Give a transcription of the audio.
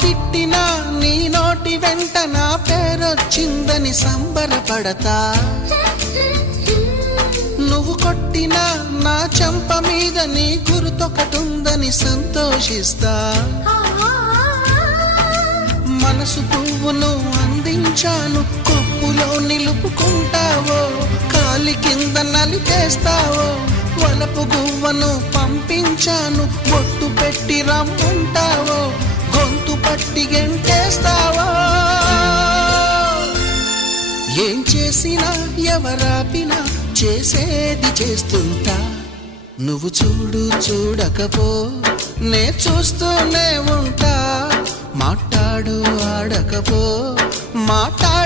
తిట్టినా నీ నోటి వెంట నా పేరొచ్చిందని సంబరపడతా. నువ్వు కొట్టినా నా చెంప మీద నీ గుర్తొకటుందని సంతోషిస్తా. మనసు పువ్వును అందించాను, కొప్పులో నిలుపుకుంటావో, కాలి కింద నలిపేస్తావో. వలపు గువ్వను పంపించాను, బొట్టు పెట్టి రమ్మంటావో, గొంతు పట్టి గెంటేస్తావో. ఏం చేసినా ఎవరాపినా చేసేది చేస్తుంటా. నువ్వు చూడు చూడకపో నే చూస్తూనే ఉంటా. మాట్లాడు ఆడకపో మాట్లాడు